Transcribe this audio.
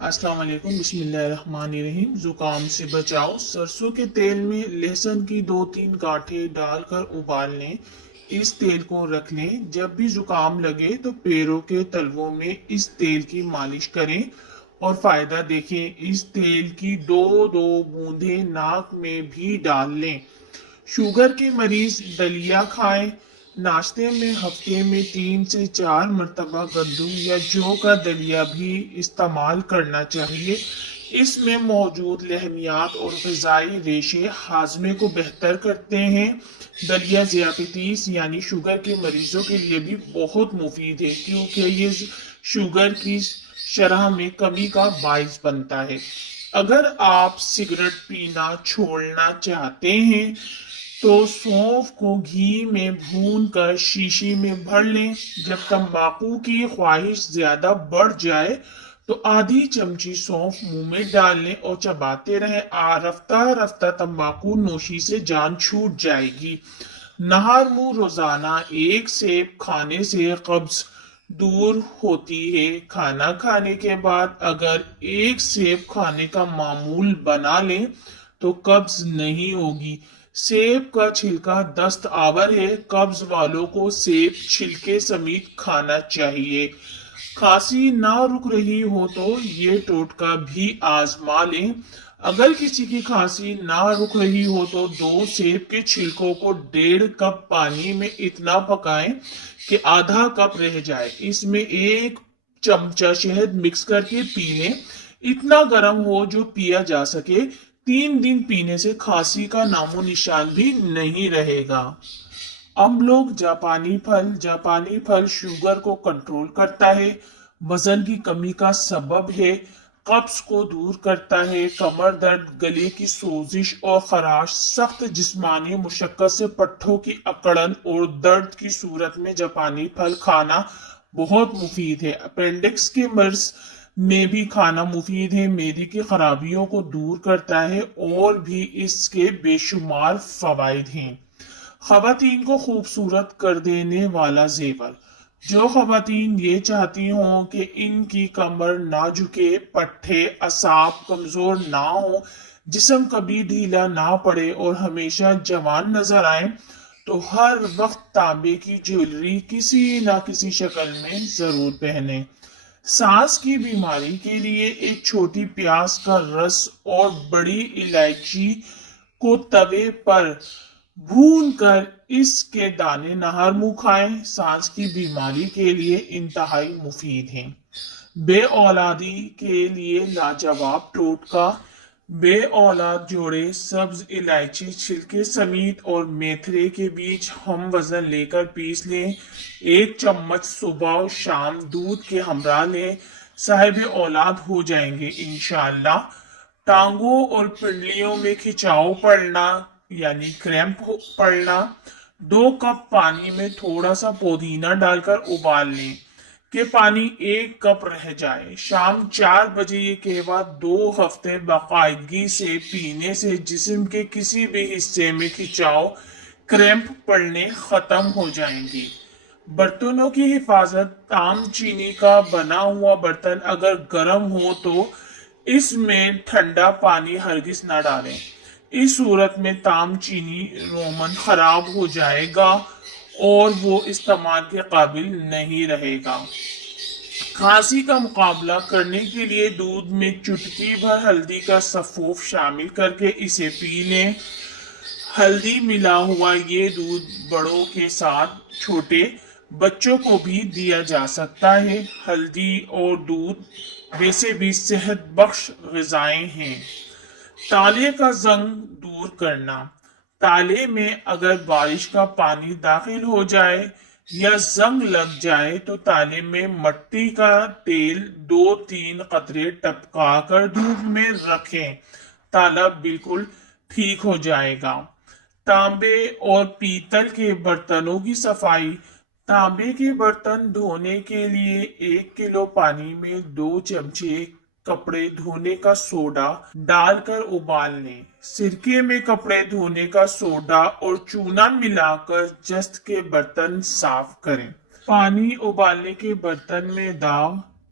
السلام علیکم، بسم اللہ الرحمن الرحیم۔ زکام سے بچاؤ، سرسوں کے تیل میں لہسن کی 2-3 گاٹھیں ڈال کر ابال لیں۔ اس تیل کو رکھ لیں۔ جب بھی زکام لگے تو پیروں کے تلووں میں اس تیل کی مالش کریں اور فائدہ دیکھیں۔ اس تیل کی دو دو بوندیں ناک میں بھی ڈال لیں۔ شوگر کے مریض دلیا کھائیں۔ ناشتے میں ہفتے میں 3 سے 4 مرتبہ گندم یا جو کا دلیا بھی استعمال کرنا چاہیے۔ اس میں موجود لحمیات اور غذائی ریشے ہاضمے کو بہتر کرتے ہیں۔ دلیا ذیابیطیس یعنی شوگر کے مریضوں کے لیے بھی بہت مفید ہے کیونکہ یہ شوگر کی شرح میں کمی کا باعث بنتا ہے۔ اگر آپ سگریٹ پینا چھوڑنا چاہتے ہیں تو سونف کو گھی میں بھون کر شیشی میں بھر لیں۔ جب تمباکو کی خواہش زیادہ بڑھ جائے تو آدھی چمچی سونف منہ میں ڈال لیں اور چباتے رہیں۔ رفتہ رفتہ تمباکو نوشی سے جان چھوٹ جائے گی۔ نہار منہ روزانہ 1 سیب کھانے سے قبض دور ہوتی ہے۔ کھانا کھانے کے بعد اگر 1 سیب کھانے کا معمول بنا لیں تو قبض نہیں ہوگی۔ سیب کا چھلکا دست آور ہے۔ قبض والوں کو سیب چھلکے سمیت کھانا چاہیے۔ کھانسی نہ رک رہی ہو تو یہ ٹوٹکا بھی آزما لیں۔ اگر کسی کی کھانسی نہ رک رہی ہو تو 2 سیب کے چھلکوں کو 1.5 کپ پانی میں اتنا پکائیں کہ آدھا کپ رہ جائے۔ اس میں 1 چمچہ شہد مکس کر کے پی لیں۔ اتنا گرم ہو جو پیا جا سکے۔ 3 دن پینے سے کھانسی کا نام و نشان بھی نہیں رہے گا۔ لوگ جاپانی پھل شوگر کو کنٹرول کرتا ہے، وزن کی کمی کا سبب ہے، قبض کو دور کرتا ہے، کمر درد، گلے کی سوزش اور خراش، سخت جسمانی مشقت سے پٹھوں کی اکڑن اور درد کی صورت میں جاپانی پھل کھانا بہت مفید ہے۔ اپینڈکس کے مرض میں بھی کھانا مفید ہے، معدے کی خرابیوں کو دور کرتا ہے اور بھی اس کے بے شمار فوائد ہیں۔ خواتین کو خوبصورت کر دینے والا زیور۔ جو خواتین یہ چاہتی ہوں کہ ان کی کمر نہ جھکے، پٹھے اعصاب کمزور نہ ہوں، جسم کبھی ڈھیلا نہ پڑے اور ہمیشہ جوان نظر آئیں تو ہر وقت تانبے کی جیولری کسی نہ کسی شکل میں ضرور پہنیں۔ سانس کی بیماری کے لیے ایک چھوٹی پیاز کا رس اور بڑی الائچی کو توے پر بھون کر اس کے دانے نہار منہ کھائیں۔ سانس کی بیماری کے لیے انتہائی مفید ہیں۔ بے اولادی کے لیے لاجواب ٹوٹکا۔ بے اولاد جوڑے سبز الائچی چھلکے سمیت اور میتھرے کے بیج ہم وزن لے کر پیس لیں۔ 1 چمچ صبح و شام دودھ کے ہمراہ لیں۔ صاحب اولاد ہو جائیں گے انشاءاللہ۔ ٹانگوں اور پنڈلیوں میں کھچاؤ پڑنا یعنی کریمپ پڑنا، 2 کپ پانی میں تھوڑا سا پودینہ ڈال کر ابال لیں کہ پانی 1 کپ رہ جائے۔ شام 4 بجے کے بعد 2 ہفتے باقاعدگی سے پینے سے جسم کے کسی بھی حصے میں کھچاؤ، کریمپ پڑنے ختم ہو جائیں گے۔ برتنوں کی حفاظت۔ تام چینی کا بنا ہوا برتن اگر گرم ہو تو اس میں ٹھنڈا پانی ہرگز نہ ڈالیں۔ اس صورت میں تام چینی رومن خراب ہو جائے گا اور وہ استعمال کے قابل نہیں رہے گا۔ کھانسی کا مقابلہ کرنے کے لیے دودھ میں چٹکی بھر ہلدی کا سفوف شامل کر کے اسے پی لیں۔ ہلدی ملا ہوا یہ دودھ بڑوں کے ساتھ چھوٹے بچوں کو بھی دیا جا سکتا ہے۔ ہلدی اور دودھ ویسے بھی صحت بخش غذائیں ہیں۔ تالے کا زنگ دور کرنا۔ تالے میں اگر بارش کا پانی داخل ہو جائے یا زنگ لگ جائے تو تالے میں مٹی کا تیل 2-3 قطرے ٹپکا کر دھوپ میں رکھیں۔ تالا بالکل ٹھیک ہو جائے گا۔ تانبے اور پیتل کے برتنوں کی صفائی۔ تانبے کے برتن دھونے کے لیے 1 کلو پانی میں 2 چمچے کپڑے دھونے کا سوڈا ڈال کر ابال لیں۔ سرکے میں کپڑے دھونے کا سوڈا اور چونا ملا کر جست کے برتن صاف کریں۔ پانی ابالنے کے برتن میں داغ